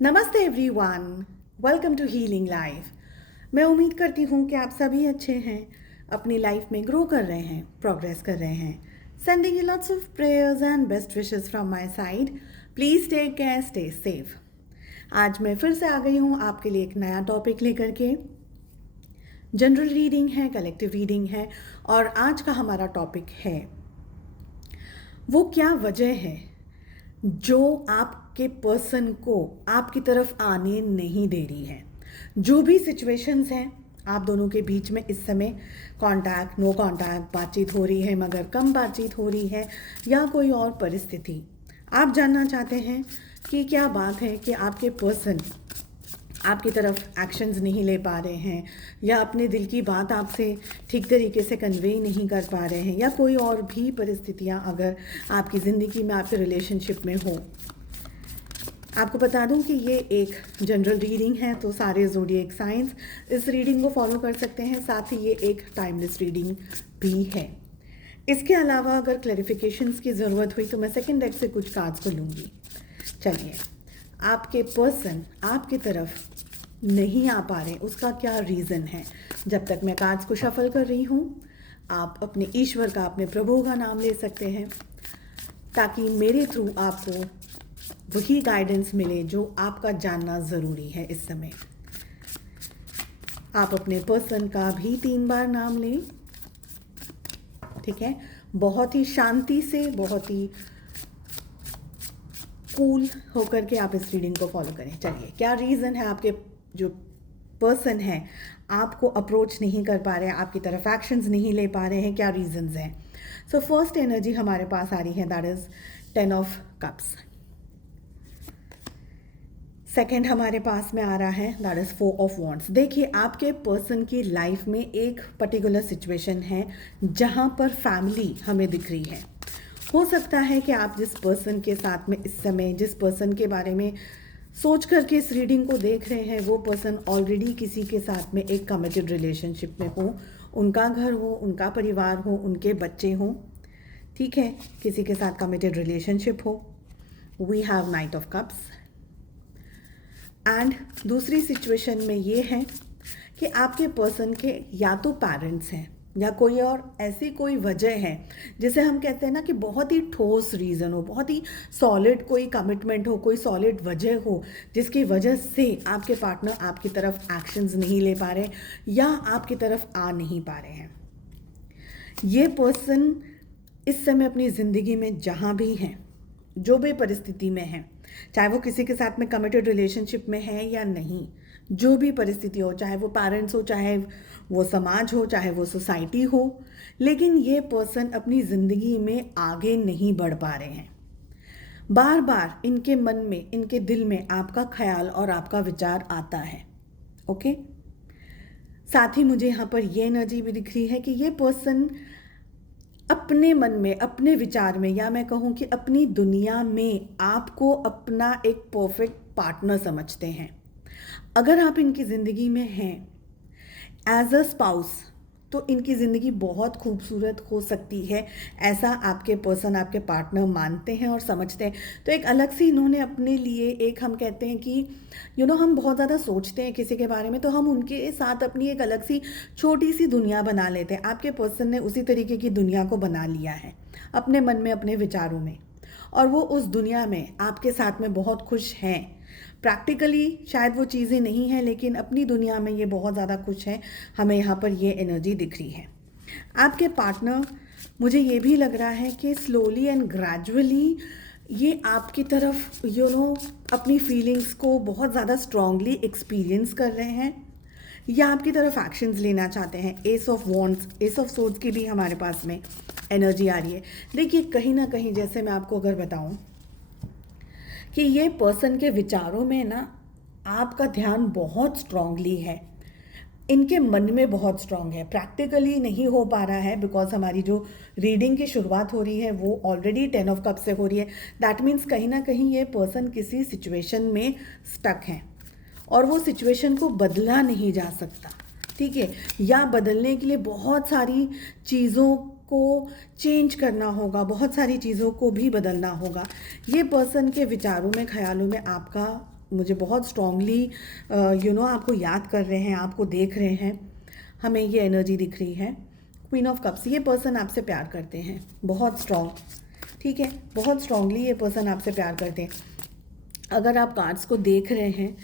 नमस्ते everyone, welcome to healing life. मैं उम्मीद करती हूँ कि आप सभी अच्छे हैं, अपनी लाइफ में ग्रो कर रहे हैं, प्रोग्रेस कर रहे हैं। Sending you lots of prayers and best wishes from my side. Please take care, stay safe. आज मैं फिर से आ गई हूँ आपके लिए एक नया टॉपिक लेकर के। जनरल रीडिंग है, कलेक्टिव रीडिंग है, और आज का हमारा टॉपिक है वो क्या वजह है जो आपके पर्सन को आपकी तरफ आने नहीं दे रही है। जो भी सिचुएशंस हैं आप दोनों के बीच में इस समय, कांटेक्ट, नो कांटेक्ट, बातचीत हो रही है मगर कम बातचीत हो रही है, या कोई और परिस्थिति, आप जानना चाहते हैं कि क्या बात है कि आपके पर्सन आपकी तरफ एक्शंस नहीं ले पा रहे हैं, या अपने दिल की बात आपसे ठीक तरीके से कन्वे नहीं कर पा रहे हैं, या कोई और भी परिस्थितियां अगर आपकी ज़िंदगी में, आपके रिलेशनशिप में हो। आपको बता दूं कि ये एक जनरल रीडिंग है, तो सारे ज़ोडिएक साइंस इस रीडिंग को फॉलो कर सकते हैं। साथ ही ये एक टाइमलेस रीडिंग भी है। इसके अलावा अगर क्लैरिफिकेशंस की ज़रूरत हुई तो मैं सेकंड डेक से कुछ कार्ड्स को लूँगी। चलिए, आपके पर्सन आपकी तरफ नहीं आ पा रहे, उसका क्या रीज़न है? जब तक मैं कार्ड्स को शफल कर रही हूँ, आप अपने ईश्वर का, अपने प्रभु का नाम ले सकते हैं, ताकि मेरे थ्रू आपको वही गाइडेंस मिले जो आपका जानना ज़रूरी है इस समय। आप अपने पर्सन का भी 3 बार नाम लें, ठीक है? बहुत ही शांति से, बहुत ही कूल होकर के आप इस रीडिंग को फॉलो करें। चलिए, क्या रीज़न है आपके जो पर्सन है आपको अप्रोच नहीं कर पा रहे हैं, आपकी तरफ एक्शंस नहीं ले पा रहे हैं, क्या रीजंस हैं? सो फर्स्ट एनर्जी हमारे पास आ रही है, that is 10 of cups. Second हमारे पास में आ रहा है, दैट इज 4 ऑफ वॉन्ड्स। देखिए, आपके पर्सन की लाइफ में एक पर्टिकुलर सिचुएशन है जहां पर फैमिली हमें दिख रही है। हो सकता है कि आप जिस पर्सन के साथ में इस समय, जिस पर्सन के बारे में सोच करके इस रीडिंग को देख रहे हैं, वो पर्सन ऑलरेडी किसी के साथ में एक कमिटेड रिलेशनशिप में हो, उनका घर हो, उनका परिवार हो, उनके बच्चे हों, ठीक है, किसी के साथ कमिटेड रिलेशनशिप हो। We have knight of cups. And दूसरी सिचुएशन में ये है कि आपके पर्सन के या तो पेरेंट्स हैं या कोई और ऐसी कोई वजह है जिसे हम कहते हैं ना कि बहुत ही ठोस रीज़न हो, बहुत ही सॉलिड कोई कमिटमेंट हो, कोई सॉलिड वजह हो जिसकी वजह से आपके पार्टनर आपकी तरफ एक्शंस नहीं ले पा रहे या आपकी तरफ आ नहीं पा रहे हैं। ये पर्सन इस समय अपनी ज़िंदगी में जहाँ भी हैं, जो भी परिस्थिति में हैं, चाहे वो किसी के साथ में कमिटेड रिलेशनशिप में है या नहीं, जो भी परिस्थिति हो, चाहे वो पेरेंट्स हो, चाहे वो समाज हो, चाहे वो सोसाइटी हो, लेकिन ये पर्सन अपनी ज़िंदगी में आगे नहीं बढ़ पा रहे हैं। बार बार इनके मन में, इनके दिल में आपका ख्याल और आपका विचार आता है। ओके, साथ ही मुझे यहाँ पर ये एनर्जी भी दिख रही है कि ये पर्सन अपने मन में, अपने विचार में, या मैं कहूँ कि अपनी दुनिया में आपको अपना एक परफेक्ट पार्टनर समझते हैं। अगर आप इनकी ज़िंदगी में हैं एज अ स्पाउस, तो इनकी ज़िंदगी बहुत खूबसूरत हो सकती है, ऐसा आपके पर्सन, आपके पार्टनर मानते हैं और समझते हैं। तो एक अलग सी इन्होंने अपने लिए एक, हम कहते हैं कि हम बहुत ज़्यादा सोचते हैं किसी के बारे में, तो हम उनके साथ अपनी एक अलग सी छोटी सी दुनिया बना लेते हैं। आपके पर्सन ने उसी तरीके की दुनिया को बना लिया है अपने मन में, अपने विचारों में, और वो उस दुनिया में आपके साथ में बहुत खुश हैं। प्रैक्टिकली शायद वो चीज़ें नहीं हैं, लेकिन अपनी दुनिया में ये बहुत ज़्यादा खुश हैं। हमें यहाँ पर ये एनर्जी दिख रही है। आपके पार्टनर, मुझे ये भी लग रहा है कि स्लोली एंड ग्रेजुअली ये आपकी तरफ अपनी फीलिंग्स को बहुत ज़्यादा स्ट्रांगली एक्सपीरियंस कर रहे हैं, या आपकी तरफ एक्शंस लेना चाहते हैं। S of wands, S of swords की भी हमारे पास में एनर्जी आ रही है। देखिए, कहीं ना कहीं, जैसे मैं आपको अगर बताऊं कि ये पर्सन के विचारों में ना आपका ध्यान बहुत स्ट्रांगली है, इनके मन में बहुत स्ट्रांग है। प्रैक्टिकली नहीं हो पा रहा है, बिकॉज हमारी जो रीडिंग की शुरुआत हो रही है वो ऑलरेडी 10 ऑफ कप से हो रही है। दैट मीन्स कहीं ना कहीं ये पर्सन किसी सिचुएशन में स्टक है और वो सिचुएशन को बदला नहीं जा सकता, ठीक है, या बदलने के लिए बहुत सारी चीज़ों को चेंज करना होगा, बहुत सारी चीज़ों को भी बदलना होगा। ये पर्सन के विचारों में, ख्यालों में आपका मुझे बहुत स्ट्रांगली आपको याद कर रहे हैं, आपको देख रहे हैं, हमें ये एनर्जी दिख रही है। क्वीन ऑफ कप्स, ये पर्सन आपसे प्यार करते हैं बहुत स्ट्रांग, ठीक है, बहुत स्ट्रांगली ये पर्सन आपसे प्यार करते हैं। अगर आप कार्ड्स को देख रहे हैं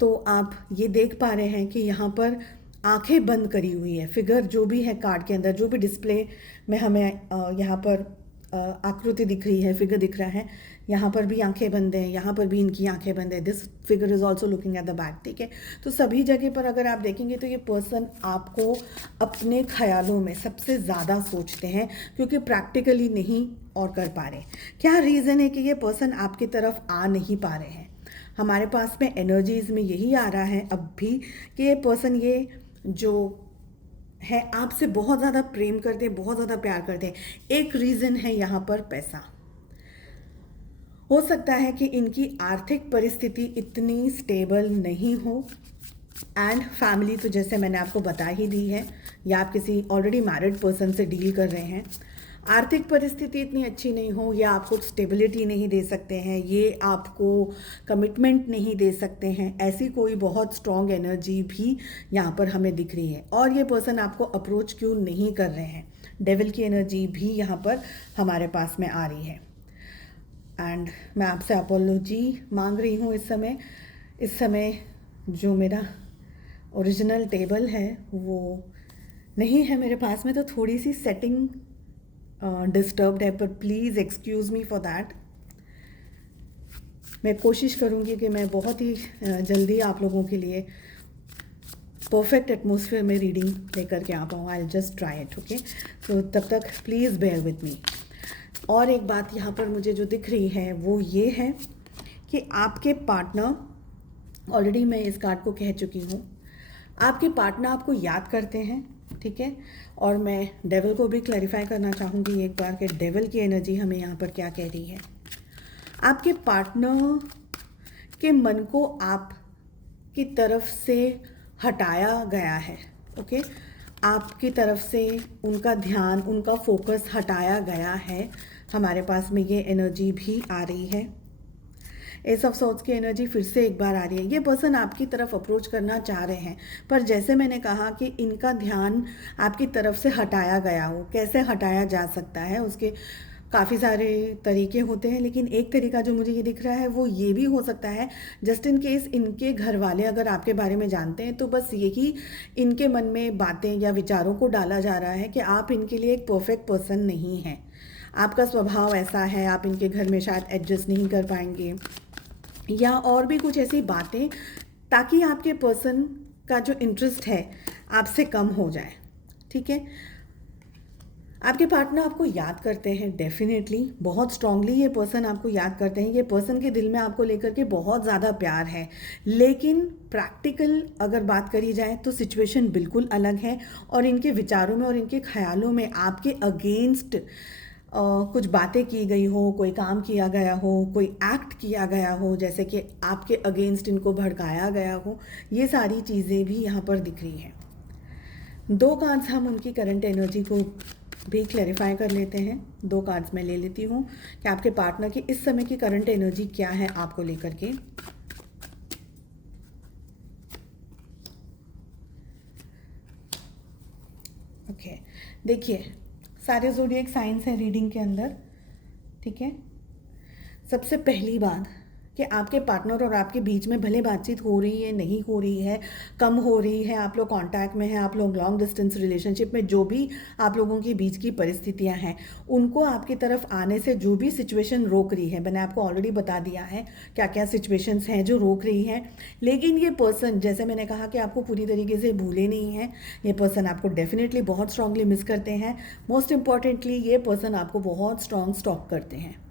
तो आप ये देख पा रहे हैं कि यहाँ पर आंखें बंद करी हुई है फिगर, जो भी है कार्ड के अंदर, जो भी डिस्प्ले में हमें यहाँ पर आकृति दिख रही है, फिगर दिख रहा है, यहाँ पर भी आंखें बंद हैं, यहाँ पर भी इनकी आंखें बंद है। This figure is also looking at the back, ठीक है। तो सभी जगह पर अगर आप देखेंगे तो ये पर्सन आपको अपने ख्यालों में सबसे ज़्यादा सोचते हैं, क्योंकि प्रैक्टिकली नहीं और कर पा रहे। क्या रीज़न है कि ये पर्सन आपकी तरफ आ नहीं पा रहे हैं? हमारे पास में एनर्जीज़ में यही आ रहा है अब भी कि ये पर्सन, ये जो है, आपसे बहुत ज़्यादा प्रेम करते हैं, बहुत ज़्यादा प्यार करते हैं। एक रीज़न है यहाँ पर पैसा। हो सकता है कि इनकी आर्थिक परिस्थिति इतनी स्टेबल नहीं हो, एंड फैमिली तो जैसे मैंने आपको बता ही दी है, या आप किसी ऑलरेडी मैरिड पर्सन से डील कर रहे हैं, आर्थिक परिस्थिति इतनी अच्छी नहीं हो, या आपको स्टेबिलिटी नहीं दे सकते हैं, ये आपको कमिटमेंट नहीं दे सकते हैं, ऐसी कोई बहुत स्ट्रॉन्ग एनर्जी भी यहाँ पर हमें दिख रही है। और ये पर्सन आपको अप्रोच क्यों नहीं कर रहे हैं? डेविल की एनर्जी भी यहाँ पर हमारे पास में आ रही है। एंड मैं आपसे अपोलॉजी मांग रही हूँ इस समय जो मेरा ओरिजिनल टेबल है वो नहीं है मेरे पास में, तो थोड़ी सी सेटिंग डिस्टर्ब्ड है, पर please excuse me for that. मैं कोशिश करूँगी कि मैं बहुत ही जल्दी आप लोगों के लिए परफेक्ट एटमॉस्फेयर में रीडिंग लेकर के आ पाऊँ। I just try it, okay. तो तब तक प्लीज़ बेयर विथ मी। और एक बात यहाँ पर मुझे जो दिख रही है वो ये है कि आपके पार्टनर, ऑलरेडी मैं इस कार्ड को कह चुकी हूँ, आपके पार्टनर आपको याद करते हैं, ठीक है। और मैं डेविल को भी क्लैरिफाई करना चाहूँगी एक बार कि डेविल की एनर्जी हमें यहाँ पर क्या कह रही है। आपके पार्टनर के मन को आपकी तरफ से हटाया गया है, ओके। आपकी तरफ से उनका ध्यान, उनका फोकस हटाया गया है। हमारे पास में ये एनर्जी भी आ रही है। एस ऑफ सोर्ड्स की एनर्जी फिर से एक बार आ रही है। ये पर्सन आपकी तरफ अप्रोच करना चाह रहे हैं, पर जैसे मैंने कहा कि इनका ध्यान आपकी तरफ से हटाया गया हो। कैसे हटाया जा सकता है, उसके काफ़ी सारे तरीके होते हैं, लेकिन एक तरीका जो मुझे ये दिख रहा है वो ये भी हो सकता है, जस्ट इन केस इनके घर वाले अगर आपके बारे में जानते हैं तो बस यही इनके मन में बातें या विचारों को डाला जा रहा है कि आप इनके लिए एक परफेक्ट पर्सन नहीं हैं, आपका स्वभाव ऐसा है, आप इनके घर में शायद एडजस्ट नहीं कर पाएंगे, या और भी कुछ ऐसी बातें, ताकि आपके पर्सन का जो इंटरेस्ट है आपसे कम हो जाए, ठीक है। आपके पार्टनर आपको याद करते हैं डेफिनेटली, बहुत स्ट्रांगली ये पर्सन आपको याद करते हैं। ये पर्सन के दिल में आपको लेकर के बहुत ज़्यादा प्यार है, लेकिन प्रैक्टिकल अगर बात करी जाए तो सिचुएशन बिल्कुल अलग है, और इनके विचारों में और इनके ख्यालों में आपके अगेंस्ट कुछ बातें की गई हो, कोई काम किया गया हो, कोई एक्ट किया गया हो, जैसे कि आपके अगेंस्ट इनको भड़काया गया हो, ये सारी चीज़ें भी यहाँ पर दिख रही हैं। 2 कार्ड्स हम उनकी करंट एनर्जी को भी क्लैरिफाई कर लेते हैं। 2 कार्ड्स मैं ले लेती हूँ कि आपके पार्टनर की इस समय की करंट एनर्जी क्या है आपको लेकर के। ओके, देखिए सारे ज़ोडिएक साइंस हैं रीडिंग के अंदर, ठीक है। सबसे पहली बात कि आपके पार्टनर और आपके बीच में भले बातचीत हो रही है, नहीं हो रही है, कम हो रही है, आप लोग कांटेक्ट में हैं, आप लोग लॉन्ग डिस्टेंस रिलेशनशिप में, जो भी आप लोगों के बीच की परिस्थितियां हैं, उनको आपकी तरफ आने से जो भी सिचुएशन रोक रही है, मैंने आपको ऑलरेडी बता दिया है क्या क्या सिचुएशंस हैं जो रोक रही हैं। लेकिन ये पर्सन, जैसे मैंने कहा कि आपको पूरी तरीके से भूले नहीं हैं, ये पर्सन आपको डेफिनेटली बहुत स्ट्रांगली मिस करते हैं। मोस्ट इंपॉर्टेंटली ये पर्सन आपको बहुत स्ट्रांग स्टॉक करते हैं,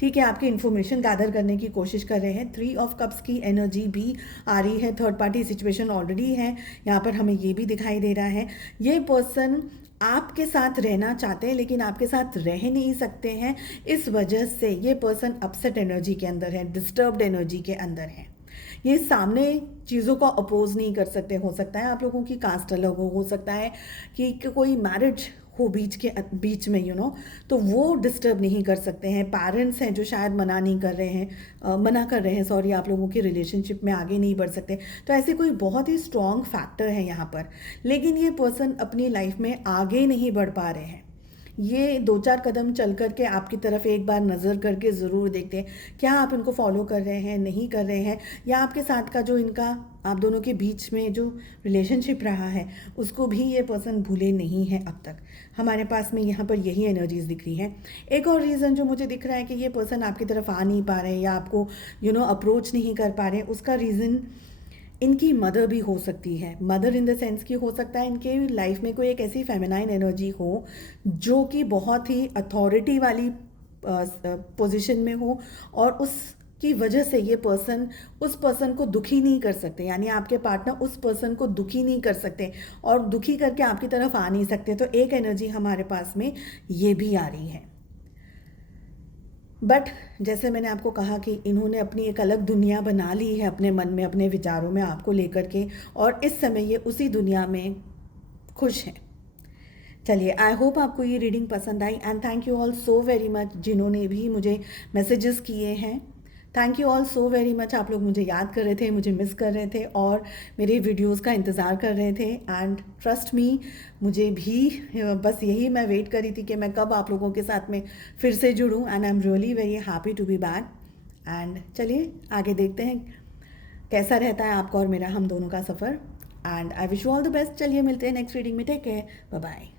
ठीक है। आपकी इन्फॉर्मेशन गैदर करने की कोशिश कर रहे हैं। 3 ऑफ कप्स की एनर्जी भी आ रही है। थर्ड पार्टी सिचुएशन ऑलरेडी है यहाँ पर, हमें ये भी दिखाई दे रहा है। ये पर्सन आपके साथ रहना चाहते हैं, लेकिन आपके साथ रह नहीं सकते हैं। इस वजह से ये पर्सन अपसेट एनर्जी के अंदर है, डिस्टर्ब्ड एनर्जी के अंदर है। ये सामने चीज़ों को अपोज नहीं कर सकते। हो सकता है आप लोगों की कास्ट अलग हो सकता है कि कोई मैरिज हो बीच में तो वो डिस्टर्ब नहीं कर सकते हैं। पेरेंट्स हैं जो शायद मना कर रहे हैं सॉरी, आप लोगों की रिलेशनशिप में आगे नहीं बढ़ सकते। तो ऐसे कोई बहुत ही स्ट्रॉन्ग फैक्टर है यहाँ पर, लेकिन ये पर्सन अपनी लाइफ में आगे नहीं बढ़ पा रहे हैं। ये 2-4 कदम चल कर के आपकी तरफ एक बार नज़र करके ज़रूर देखते हैं, क्या आप इनको फॉलो कर रहे हैं, नहीं कर रहे हैं, या आपके साथ का जो इनका आप दोनों के बीच में जो रिलेशनशिप रहा है उसको भी ये पर्सन भूले नहीं हैं अब तक। हमारे पास में यहाँ पर यही एनर्जीज दिख रही हैं। एक और रीज़न जो मुझे दिख रहा है कि ये पर्सन आपकी तरफ आ नहीं पा रहे हैं या आपको अप्रोच नहीं कर पा रहे हैं, उसका रीज़न इनकी मदर भी हो सकती है। मदर इन द सेंस कि हो सकता है इनके लाइफ में कोई एक ऐसी फेमिनाइन एनर्जी हो जो कि बहुत ही अथॉरिटी वाली पोजीशन में हो, और उसकी वजह से ये पर्सन उस पर्सन को दुखी नहीं कर सकते, यानी आपके पार्टनर उस पर्सन को दुखी नहीं कर सकते और दुखी करके आपकी तरफ आ नहीं सकते। तो एक एनर्जी हमारे पास में ये भी आ रही है। बट जैसे मैंने आपको कहा कि इन्होंने अपनी एक अलग दुनिया बना ली है अपने मन में, अपने विचारों में आपको लेकर के, और इस समय ये उसी दुनिया में खुश हैं। चलिए, आई होप आपको ये रीडिंग पसंद आई, and thank you all so very much जिन्होंने भी मुझे मैसेजेस किए हैं। Thank you all so very much. आप लोग मुझे याद कर रहे थे, मुझे मिस कर रहे थे और मेरे वीडियोस का इंतज़ार कर रहे थे, एंड ट्रस्ट मी, मुझे भी बस यही मैं वेट कर रही थी कि मैं कब आप लोगों के साथ में फिर से जुड़ूं, and I am really very happy to be back. And चलिए आगे देखते हैं कैसा रहता है आपका और मेरा, हम दोनों का सफ़र, and I wish you all the best. चलिए मिलते हैं नेक्स्ट रीडिंग में। Take care, bye bye.